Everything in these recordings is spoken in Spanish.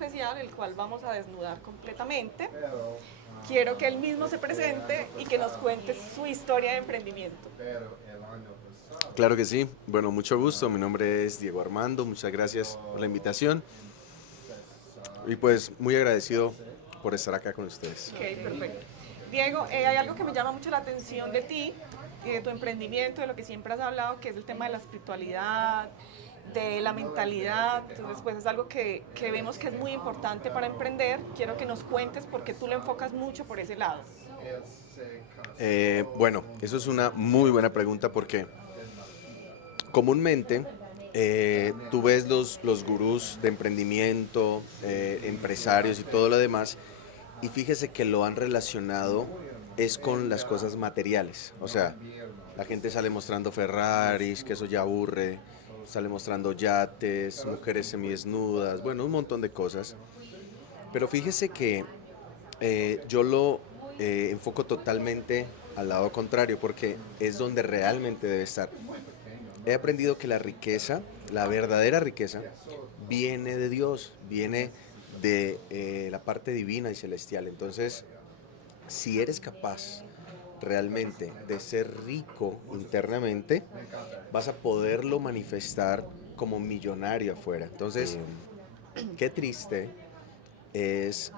especial, el cual vamos a desnudar completamente. Quiero que él mismo se presente y que nos cuente su historia de emprendimiento. Claro que sí. Bueno, mucho gusto. Mi nombre es Diego Armando. Muchas gracias por la invitación. Y pues muy agradecido por estar acá con ustedes. Ok, perfecto. Diego, hay algo que me llama mucho la atención de ti y de tu emprendimiento, de lo que siempre has hablado, que es el tema de la espiritualidad, de la mentalidad. Entonces, pues es algo que vemos que es muy importante para emprender. Quiero que nos cuentes por qué tú lo enfocas mucho por ese lado. Bueno, eso es una muy buena pregunta porque comúnmente tú ves los gurús de emprendimiento, empresarios y todo lo demás, y fíjese que lo han relacionado es con las cosas materiales. O sea, la gente sale mostrando Ferraris, que eso ya aburre, sale mostrando yates, mujeres semidesnudas, bueno, un montón de cosas. Pero fíjese que yo lo enfoco totalmente al lado contrario, porque es donde realmente debe estar. He aprendido que la riqueza, la verdadera riqueza, viene de Dios, viene de la parte divina y celestial. Entonces, si eres capaz realmente de ser rico internamente, vas a poderlo manifestar como millonario afuera. Entonces, qué triste es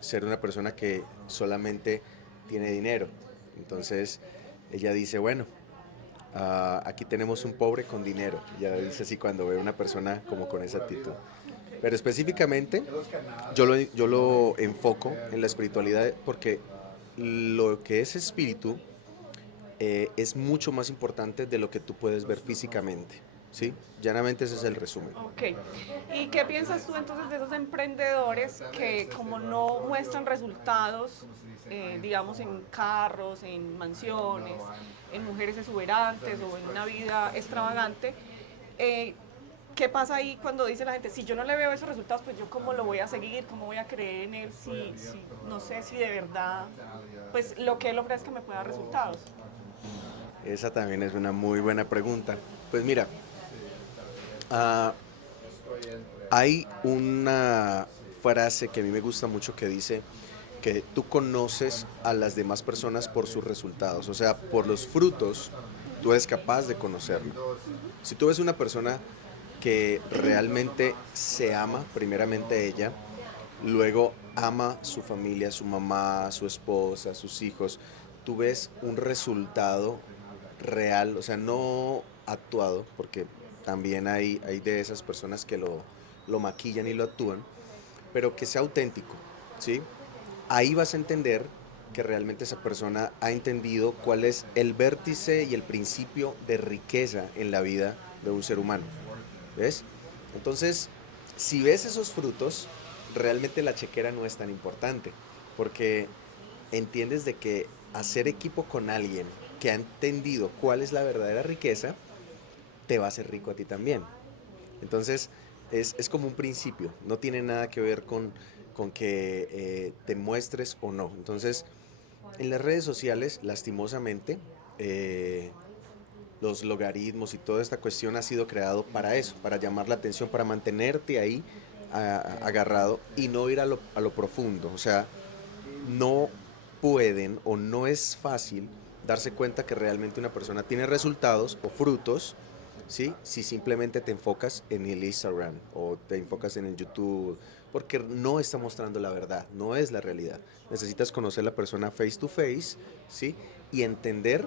ser una persona que solamente tiene dinero. Entonces, ella dice, bueno, aquí tenemos un pobre con dinero. Ya dice así cuando ve a una persona como con esa actitud. Pero específicamente yo lo enfoco en la espiritualidad porque lo que es espíritu es mucho más importante de lo que tú puedes ver físicamente. ¿Sí? Llanamente ese es el resumen. Ok. ¿Y qué piensas tú entonces de esos emprendedores que como no muestran resultados, digamos, en carros, en mansiones, en mujeres exuberantes o en una vida extravagante? eh, ¿Qué pasa ahí cuando dice la gente, si yo no le veo esos resultados, pues yo cómo lo voy a seguir, cómo voy a creer en él, si no sé si de verdad, pues lo que él ofrezca me pueda dar resultados? Esa también es una muy buena pregunta. Pues mira, ah, hay una frase que a mí me gusta mucho que dice que tú conoces a las demás personas por sus resultados, o sea, por los frutos, tú eres capaz de conocerla. Si tú ves una persona que realmente se ama, primeramente ella, luego ama su familia, su mamá, su esposa, sus hijos, tú ves un resultado real, o sea, no actuado, porque también hay de esas personas que lo maquillan y lo actúan, pero que sea auténtico, ¿sí? Ahí vas a entender que realmente esa persona ha entendido cuál es el vértice y el principio de riqueza en la vida de un ser humano. ¿Ves? Entonces, si ves esos frutos, realmente la chequera no es tan importante, porque entiendes de que hacer equipo con alguien que ha entendido cuál es la verdadera riqueza, te va a hacer rico a ti también. Entonces, es como un principio, no tiene nada que ver con que te muestres o no. Entonces, en las redes sociales, lastimosamente, eh, los logaritmos y toda esta cuestión ha sido creado para eso, para llamar la atención, para mantenerte ahí agarrado y no ir a lo profundo. O sea, no pueden o no es fácil darse cuenta que realmente una persona tiene resultados o frutos, ¿sí? Si simplemente te enfocas en el Instagram o te enfocas en el YouTube, porque no está mostrando la verdad, no es la realidad. Necesitas conocer a la persona face to face, ¿sí? Y entender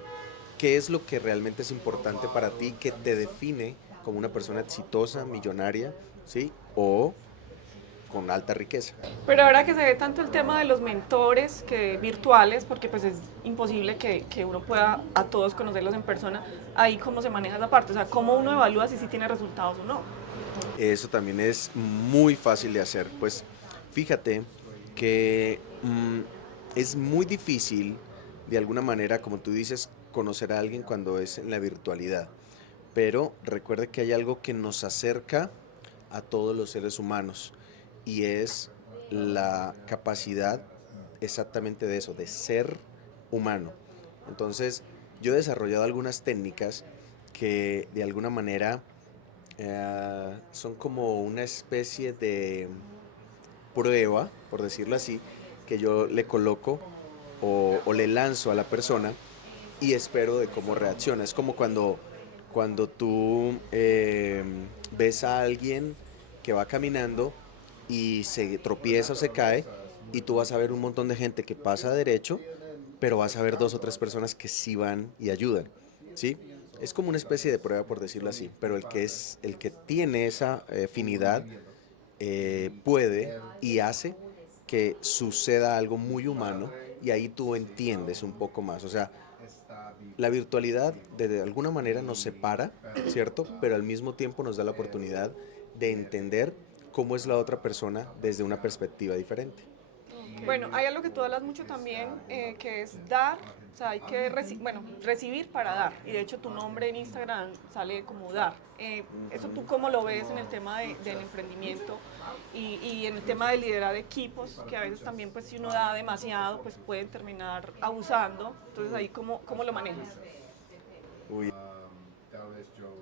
qué es lo que realmente es importante para ti, que te define como una persona exitosa, millonaria, ¿sí? O con alta riqueza. Pero ahora que se ve tanto el tema de los mentores que virtuales, porque pues es imposible que uno pueda a todos conocerlos en persona, ahí cómo se maneja esa parte, o sea, cómo uno evalúa si sí tiene resultados o no. Eso también es muy fácil de hacer. Pues fíjate que es muy difícil, de alguna manera, como tú dices, conocer a alguien cuando es en la virtualidad. Pero recuerde que hay algo que nos acerca a todos los seres humanos y es la capacidad exactamente de eso, de ser humano. Entonces, yo he desarrollado algunas técnicas que de alguna manera son como una especie de prueba, por decirlo así, que yo le coloco o le lanzo a la persona y espero de cómo reacciona. Es como cuando tú ves a alguien que va caminando y se tropieza o se cae y tú vas a ver un montón de gente que pasa derecho, pero vas a ver dos o tres personas que sí van y ayudan, ¿sí? Es como una especie de prueba, por decirlo así, pero el que tiene esa afinidad puede y hace que suceda algo muy humano y ahí tú entiendes un poco más. O sea, la virtualidad de alguna manera nos separa, ¿cierto? Pero al mismo tiempo nos da la oportunidad de entender cómo es la otra persona desde una perspectiva diferente. Bueno, hay algo que tú hablas mucho también, que es dar, o sea, hay que bueno, recibir para dar. Y de hecho tu nombre en Instagram sale como dar. ¿Eso tú cómo lo ves en el tema del emprendimiento y en el tema de liderar equipos, que a veces también pues si uno da demasiado, pues pueden terminar abusando? Entonces ahí cómo lo manejas. Uy,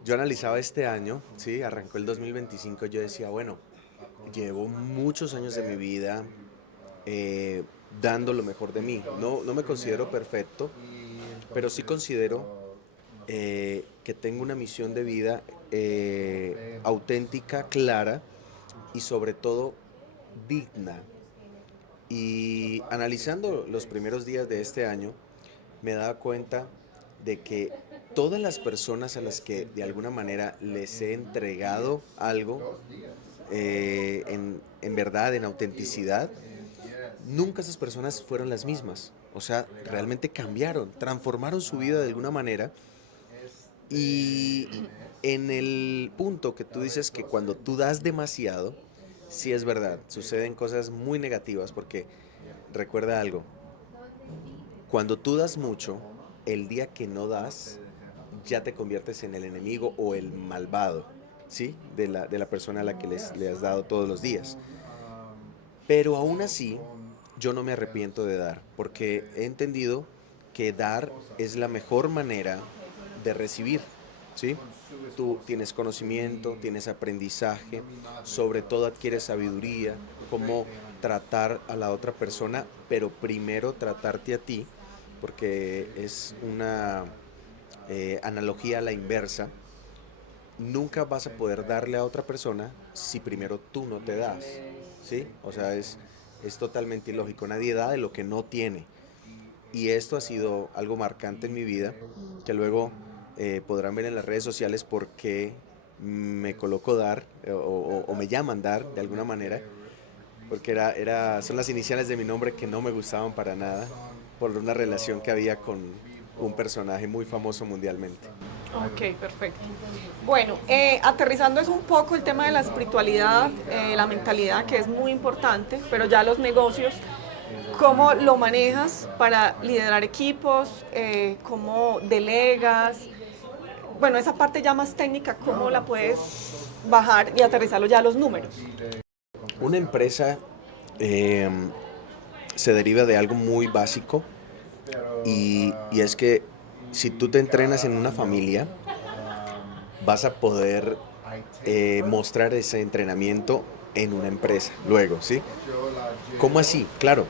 yo analizaba este año, sí, arrancó el 2025, yo decía, bueno, llevo muchos años de mi vida eh, dando lo mejor de mí. No me considero perfecto, pero sí considero que tengo una misión de vida auténtica, clara y sobre todo digna. Y analizando los primeros días de este año, me daba cuenta de que todas las personas a las que de alguna manera les he entregado algo, en verdad, en autenticidad, nunca esas personas fueron las mismas. O sea, realmente cambiaron, transformaron su vida de alguna manera. Y en el punto que tú dices que cuando tú das demasiado, sí es verdad, suceden cosas muy negativas porque recuerda algo, cuando tú das mucho, el día que no das, ya te conviertes en el enemigo o el malvado, ¿sí? De la persona a la que le has dado todos los días. Pero aún así, yo no me arrepiento de dar, porque he entendido que dar es la mejor manera de recibir, ¿sí? Tú tienes conocimiento, tienes aprendizaje, sobre todo adquieres sabiduría, cómo tratar a la otra persona, pero primero tratarte a ti, porque es una analogía a la inversa. Nunca vas a poder darle a otra persona si primero tú no te das, ¿sí? O sea, es totalmente ilógico. Nadie da de lo que no tiene. Y esto ha sido algo marcante en mi vida, que luego podrán ver en las redes sociales porque me coloco dar o me llaman dar de alguna manera, porque son las iniciales de mi nombre que no me gustaban para nada por una relación que había con un personaje muy famoso mundialmente. Ok, perfecto. Bueno, aterrizando es un poco el tema de la espiritualidad, la mentalidad, que es muy importante, pero ya los negocios, ¿cómo lo manejas para liderar equipos? ¿Cómo delegas? Bueno, esa parte ya más técnica, ¿cómo la puedes bajar y aterrizarlo ya a los números? Una empresa eh, se deriva de algo muy básico y es que si tú te entrenas en una familia, vas a poder mostrar ese entrenamiento en una empresa luego, ¿sí? ¿Cómo así? Claro,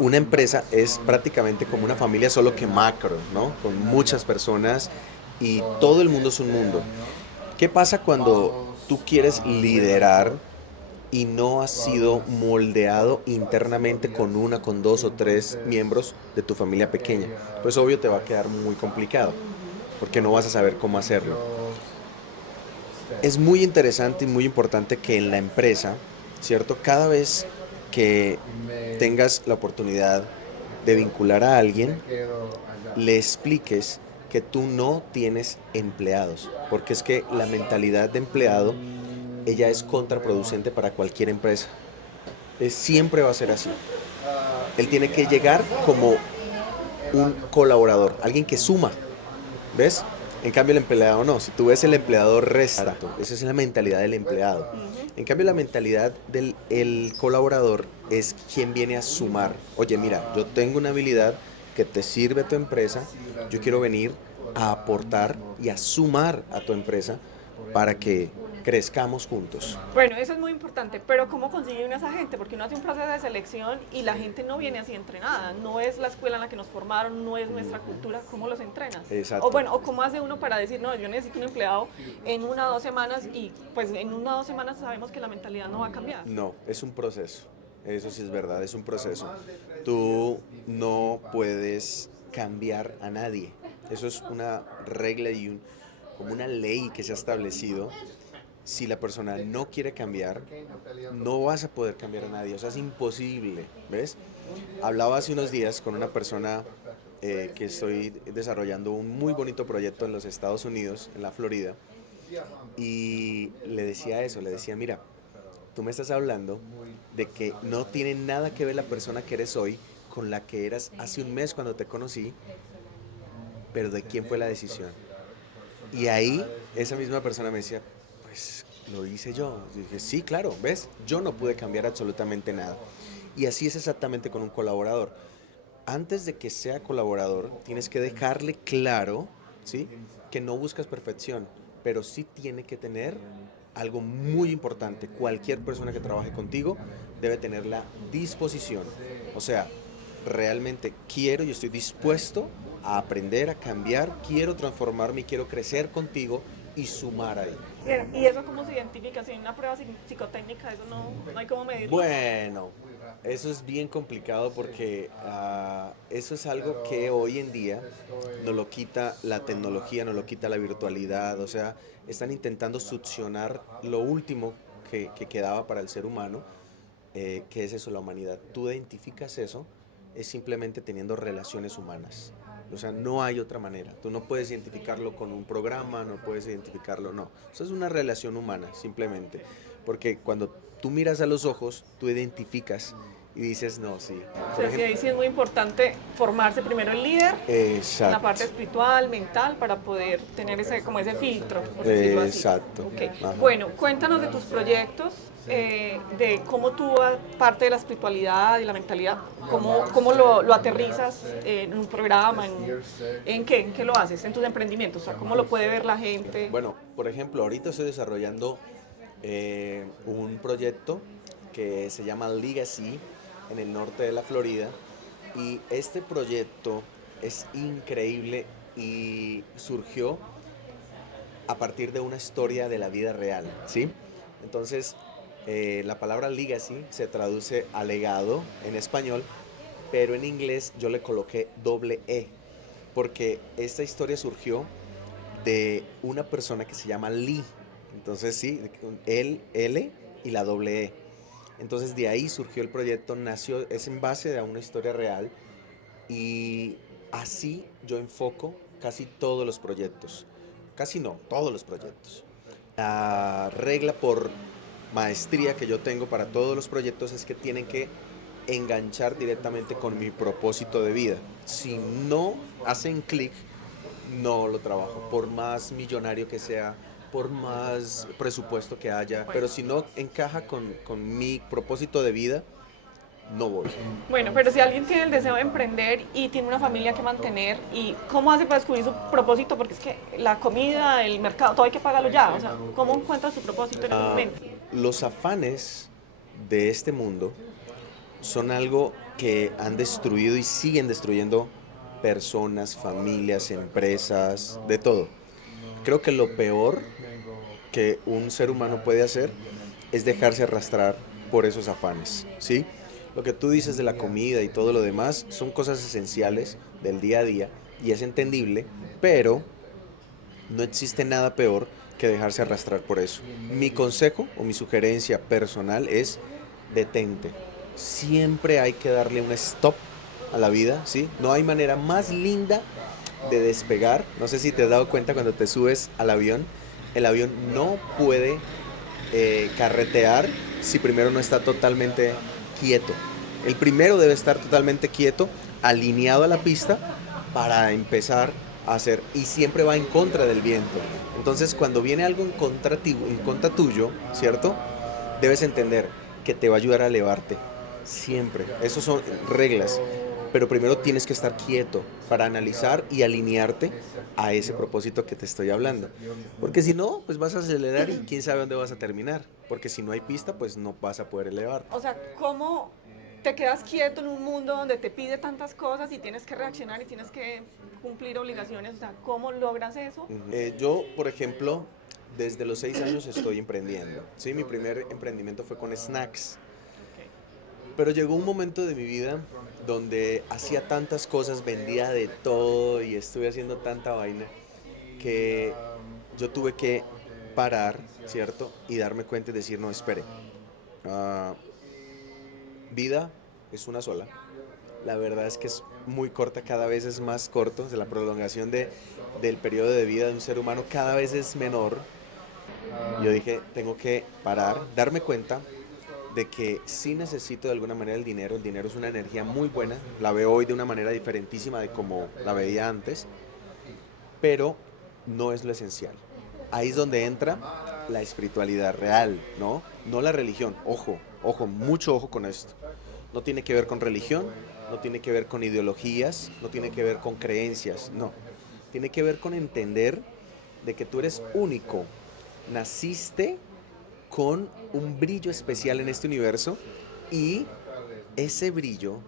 una empresa es prácticamente como una familia, solo que macro, ¿no? Con muchas personas y todo el mundo es un mundo. ¿Qué pasa cuando tú quieres liderar y no has sido moldeado internamente con dos o tres miembros de tu familia pequeña? Pues obvio te va a quedar muy complicado, porque no vas a saber cómo hacerlo. Es muy interesante y muy importante que en la empresa, ¿cierto? Cada vez que tengas la oportunidad de vincular a alguien, le expliques que tú no tienes empleados, porque es que la mentalidad de empleado, ella es contraproducente para cualquier empresa. Siempre va a ser así. Él tiene que llegar como un colaborador, alguien que suma, ¿ves? En cambio el empleado no, si tú ves el empleador resta, esa es la mentalidad del empleado. En cambio la mentalidad del el colaborador es quien viene a sumar. Oye, mira, yo tengo una habilidad que te sirve a tu empresa, yo quiero venir a aportar y a sumar a tu empresa para que crezcamos juntos. Bueno, eso es muy importante, pero ¿cómo consigue uno a esa gente? Porque uno hace un proceso de selección y la gente no viene así entrenada, no es la escuela en la que nos formaron, no es nuestra cultura, ¿cómo los entrenas? Exacto. O bueno, o cómo hace uno para decir, no, yo necesito un empleado en 1 o 2 semanas y pues en 1 o 2 semanas sabemos que la mentalidad no va a cambiar. No, es un proceso. Eso sí es verdad, es un proceso. Tú no puedes cambiar a nadie. Eso es una regla y como una ley que se ha establecido. Si la persona no quiere cambiar, no vas a poder cambiar a nadie. O sea, es imposible, ¿ves? Hablaba hace unos días con una persona que estoy desarrollando un muy bonito proyecto en los Estados Unidos, en la Florida, y le decía eso, le decía, mira, tú me estás hablando de que no tiene nada que ver la persona que eres hoy con la que eras hace un mes cuando te conocí, pero ¿de quién fue la decisión? Y ahí esa misma persona me decía, pues lo hice yo. Y dije, sí, claro, ¿ves? Yo no pude cambiar absolutamente nada. Y así es exactamente con un colaborador. Antes de que sea colaborador, tienes que dejarle claro, ¿sí?, que no buscas perfección, pero sí tiene que tener algo muy importante. Cualquier persona que trabaje contigo debe tener la disposición. O sea, realmente quiero y estoy dispuesto a aprender, a cambiar, quiero transformarme y quiero crecer contigo y sumar ahí. Bien, ¿y eso cómo se identifica? Si en una prueba psicotécnica eso no hay cómo medirlo. Bueno, eso es bien complicado porque eso es algo que hoy en día nos lo quita la tecnología, nos lo quita la virtualidad, o sea, están intentando succionar lo último que quedaba para el ser humano, que es eso, la humanidad. Tú identificas eso, es simplemente teniendo relaciones humanas. O sea, no hay otra manera. Tú no puedes identificarlo con un programa, no puedes identificarlo, no. Eso es una relación humana, simplemente. Porque cuando tú miras a los ojos, tú identificas y dices, no, sí. O Por sea, sí, ahí ejemplo, sí es muy importante formarse primero el líder, en la parte exacto, espiritual, mental, para poder tener ese, como ese filtro, por decirlo así. exacto. Okay. Ajá. Bueno, cuéntanos de tus proyectos, de cómo tú, parte de la espiritualidad y la mentalidad, cómo lo aterrizas en un programa, ¿en qué? ¿En qué lo haces? En tus emprendimientos, o sea, ¿cómo lo puede ver la gente? Bueno, por ejemplo, ahorita estoy desarrollando un proyecto que se llama Legacy en el norte de la Florida, y este proyecto es increíble y surgió a partir de una historia de la vida real, ¿sí? Entonces, la palabra legacy se traduce a legado en español, pero en inglés yo le coloqué doble E, porque esta historia surgió de una persona que se llama Lee. Entonces, sí, él, L y la doble E. Entonces, de ahí surgió el proyecto, nació, es en base a una historia real, y así yo enfoco casi todos los proyectos. Casi no, todos los proyectos. La regla por maestría que yo tengo para todos los proyectos es que tienen que enganchar directamente con mi propósito de vida. Si no hacen clic, no lo trabajo, por más millonario que sea, por más presupuesto que haya, pero si no encaja con mi propósito de vida, no voy. Bueno, pero si alguien tiene el deseo de emprender y tiene una familia que mantener, ¿y cómo hace para descubrir su propósito? Porque es que la comida, el mercado, todo hay que pagarlo ya. O sea, ¿cómo encuentras su propósito en el momento? Los afanes de este mundo son algo que han destruido y siguen destruyendo personas, familias, empresas, de todo. Creo que lo peor que un ser humano puede hacer es dejarse arrastrar por esos afanes, ¿sí? Lo que tú dices de la comida y todo lo demás son cosas esenciales del día a día y es entendible, pero no existe nada peor que dejarse arrastrar por eso. Mi consejo o mi sugerencia personal es detente. Siempre hay que darle un stop a la vida, ¿sí? No hay manera más linda de despegar. No sé si te has dado cuenta cuando te subes al avión, el avión no puede carretear si primero no está totalmente quieto. El primero debe estar totalmente quieto, alineado a la pista para empezar a hacer, y siempre va en contra del viento. Entonces, cuando viene algo en contra tuyo, ¿cierto? Debes entender que te va a ayudar a elevarte. Siempre. Esas son reglas. pero primero tienes que estar quieto para analizar y alinearte a ese propósito que te estoy hablando. Porque si no, pues vas a acelerar y quién sabe dónde vas a terminar. Porque si no hay pista, pues no vas a poder elevarte. O sea, ¿cómo te quedas quieto en un mundo donde te pide tantas cosas y tienes que reaccionar y tienes que cumplir obligaciones? O sea, ¿cómo logras eso? Yo, por ejemplo, desde los 6 años estoy emprendiendo. Sí, mi primer emprendimiento fue con snacks. Ok. Pero llegó un momento de mi vida donde hacía tantas cosas, vendía de todo y estuve haciendo tanta vaina que yo tuve que parar, ¿cierto? Y darme cuenta y decir, no, espere, ah, vida es una sola. La verdad es que es muy corta, cada vez es más corto, o sea, la prolongación del periodo de vida de un ser humano cada vez es menor. Yo dije, tengo que parar, darme cuenta de que sí necesito de alguna manera el dinero es una energía muy buena, la veo hoy de una manera diferentísima de como la veía antes, pero no es lo esencial. Ahí es donde entra la espiritualidad real, ¿no? No la religión, ojo, ojo, mucho ojo con esto. No tiene que ver con religión, no tiene que ver con ideologías, no tiene que ver con creencias, no. Tiene que ver con entender de que tú eres único, naciste con un brillo especial en este universo y ese brillo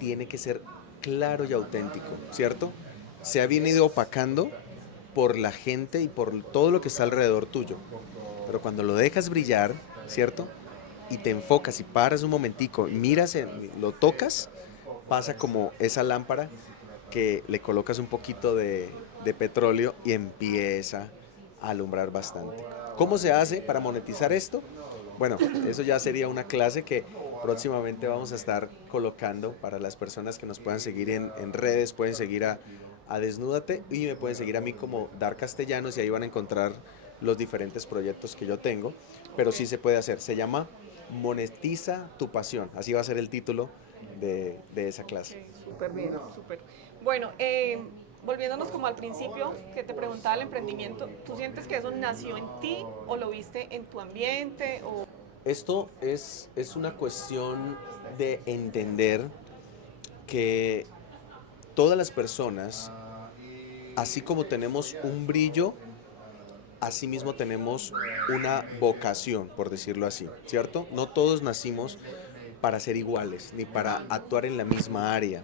tiene que ser claro y auténtico, ¿cierto? Se ha venido opacando por la gente y por todo lo que está alrededor tuyo. Pero cuando lo dejas brillar, ¿cierto? Y te enfocas y paras un momentico, miras, lo tocas, pasa como esa lámpara que le colocas un poquito de petróleo y empieza a alumbrar bastante. ¿Cómo se hace para monetizar esto? Bueno, eso ya sería una clase que próximamente vamos a estar colocando para las personas que nos puedan seguir en redes, pueden seguir a Desnúdate y me pueden seguir a mí como Dar Castellanos y ahí van a encontrar los diferentes proyectos que yo tengo, pero sí Ok. se puede hacer. Se llama Monetiza tu pasión, así va a ser el título de esa clase. Ok, súper bien, súper. Bueno, volviéndonos como al principio que te preguntaba el emprendimiento, ¿tú sientes que eso nació en ti o lo viste en tu ambiente? O... Esto es una cuestión de entender que todas las personas, así como tenemos un brillo, asimismo tenemos una vocación, por decirlo así, ¿cierto? No todos nacimos para ser iguales, ni para actuar en la misma área.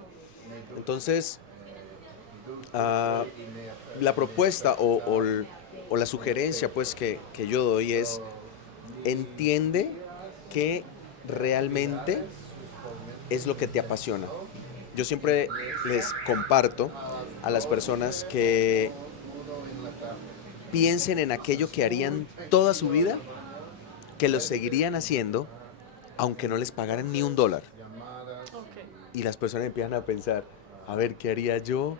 Entonces, ah, la propuesta o la sugerencia pues que yo doy es, entiende que realmente es lo que te apasiona. Yo siempre les comparto a las personas que piensen en aquello que harían toda su vida, que lo seguirían haciendo, aunque no les pagaran ni un dólar. Ok. Y las personas empiezan a pensar, a ver, ¿qué haría yo?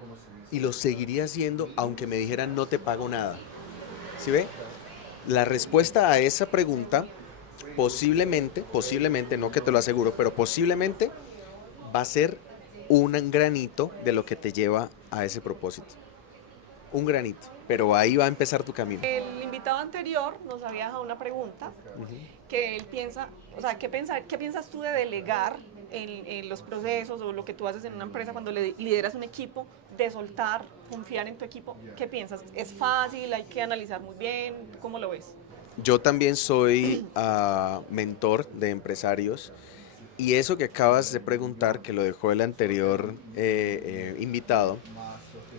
Y lo seguiría haciendo, aunque me dijeran, no te pago nada. ¿Sí ve? La respuesta a esa pregunta, posiblemente, no que te lo aseguro, pero posiblemente va a ser un granito de lo que te lleva a ese propósito. Un granito, pero ahí va a empezar tu camino. El invitado anterior nos había dejado una pregunta Ujú. que él piensa, o sea, qué piensas tú de delegar en los procesos o lo que tú haces en una empresa cuando lideras un equipo, de soltar, confiar en tu equipo? ¿Qué piensas? ¿Es fácil? ¿Hay que analizar muy bien? ¿Cómo lo ves? Yo también soy mentor de empresarios y eso que acabas de preguntar, que lo dejó el anterior invitado,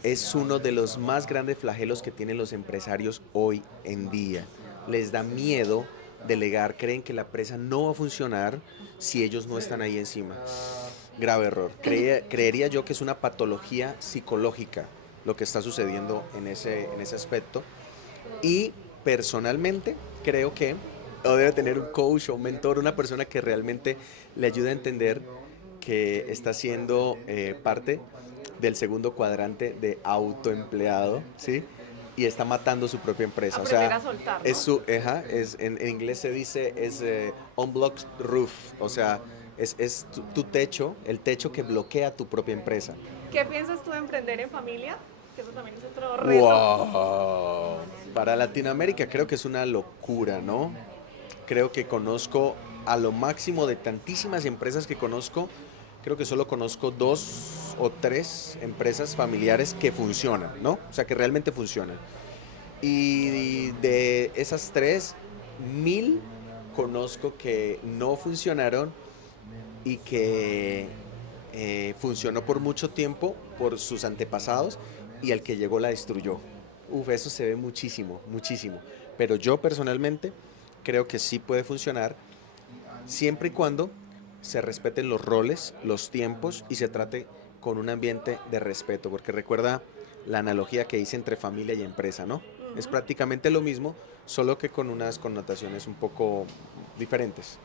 es uno de los más grandes flagelos que tienen los empresarios hoy en día. Les da miedo delegar, creen que la empresa no va a funcionar si ellos no están ahí encima. Grave error. Creería yo que es una patología psicológica lo que está sucediendo en ese aspecto. Y personalmente creo que o debe tener un coach o un mentor, una persona que realmente le ayude a entender que está siendo parte del segundo cuadrante de autoempleado, ¿sí? Y está matando su propia empresa. O Aprender sea, a soltar, es ¿no? su, en inglés se dice, es unblocked roof, o sea, es tu techo, el techo que bloquea tu propia empresa. ¿Qué piensas tú de emprender en familia? Que eso también es otro reto. ¡Wow! Para Latinoamérica creo que es una locura, ¿no? Creo que conozco a lo máximo de tantísimas empresas que conozco, creo que solo conozco dos o 3 empresas familiares que funcionan, ¿no? O sea, que realmente funcionan. Y de esas 3, 1000 conozco que no funcionaron y que funcionó por mucho tiempo por sus antepasados y el que llegó la destruyó. Uf, eso se ve muchísimo, muchísimo. Pero yo personalmente creo que sí puede funcionar siempre y cuando se respeten los roles, los tiempos y se trate con un ambiente de respeto, porque recuerda la analogía que hice entre familia y empresa, ¿no? Es Ujú. prácticamente lo mismo, solo que con unas connotaciones un poco diferentes.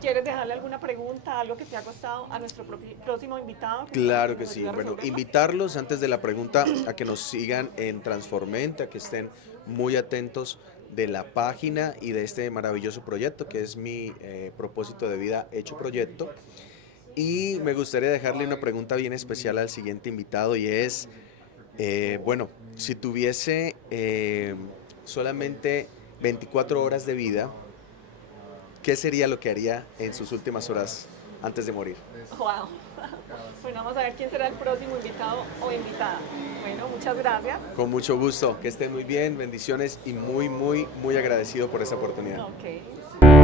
¿Quieres dejarle alguna pregunta, algo que te ha costado a nuestro próximo invitado que Claro que nos sí. ayude a Bueno, resolverlo? invitarlos antes de la pregunta a que nos sigan en Transformente, a que estén muy atentos de la página y de este maravilloso proyecto que es mi propósito de vida hecho proyecto. Y me gustaría dejarle una pregunta bien especial al siguiente invitado y es, bueno, si tuviese solamente 24 horas de vida, ¿qué sería lo que haría en sus últimas horas antes de morir? Wow. Bueno, vamos a ver quién será el próximo invitado o invitada. Bueno, muchas gracias. Con mucho gusto, que estén muy bien, bendiciones y muy, muy, muy agradecido por esta oportunidad. Ok.